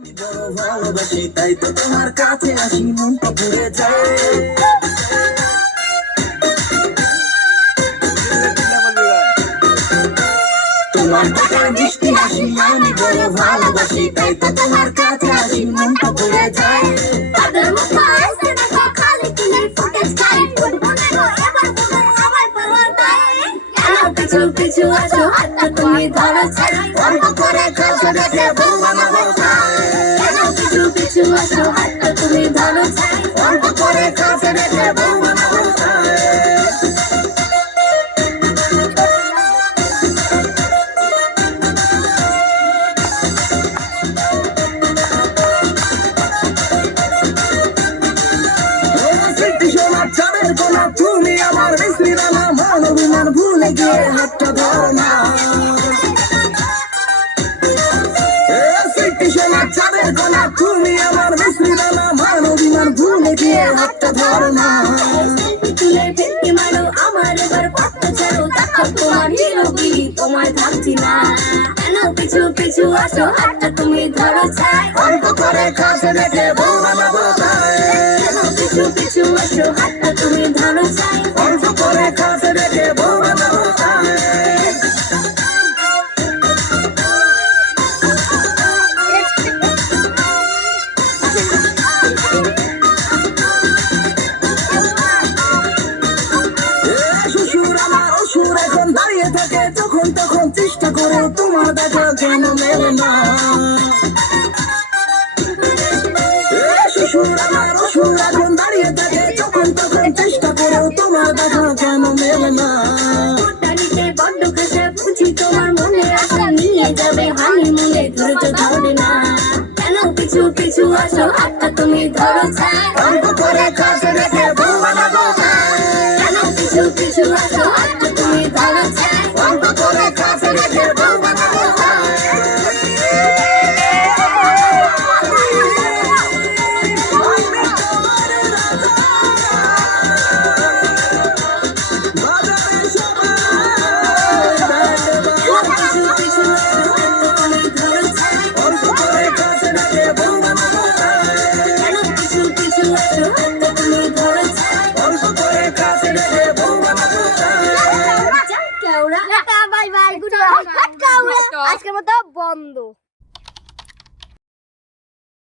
বড় ভালোবাসি তাই তো তোমার কাছে আসি মনটা পুড়ে যায়। তোমার টাকার মিষ্টি হাসি আমি বড় ভালোবাসি তাই তো তোমার কাছে আসি মনটা পুড়ে যায়। তাদের মতো আসতে দেখো খালি কিলের ফুটেজ খাই ফুটবো না গো এবার বলো সবাই পাল্টায়। কেন পিছু পিছু আসো হাতটা তুমি ধরো ছাই গল্প করে কাছে দেখে বউ বানাবো ভাই। কেন পিছু পিছু আসো হাতটা তুমি ধরো ছাই গল্প করে কাছে দেখে বউ বানাবো ভাই। তুমি আমার মিস্ত্রি রানা মান অভিমান ভুলে গিয়ে হাতটা ধরো না। চাঁদের কোনা তুমি আমার মিস্ত্রি রানা মান অভিমান ভুলে গিয়ে হাতটা ধরো না। তুলে ফেলতে মারো আমার এবার পথ ছাড়ো দেখো তোমার হিরোগিরি তোমায় থাকছি না। কেন পিছু পিছু আসো হাতটা তুমি ধরো ছাই অল্প করে কাছে দেখে বউ বানাবো তাই। কেন পিছু পিছু আসো হাতটা তুমি ধরো ছাই অল্প করে কাছে দেখে বউ বানাবো তাই। থাকে যখন তখন চেষ্টা করে তোমার দেখা কেন মেলে না। শ্বশুর আমার অসুর এখন দাঁড়িয়ে থাকে যখন তখন চেষ্টা করে তোমার দেখা কেন মেলে না। বড্ড কাছে বুঝি তোমার মনে আশা নিয়ে যাবে হানিমুনে ধৈর্য ধরে না। কেন পিছু পিছু আসো হাতটা তুমি ধরো ছাই অল্প করে কাছে দেখে বউ বানাবো তাই। কেন পিছু পিছু আসো হাতটা তুমি ধরো ছাই অল্প করে কাছে দেখে বউ বানাবো তাই। বাই বাই গুড বাই আজকের মতো বন্ধ।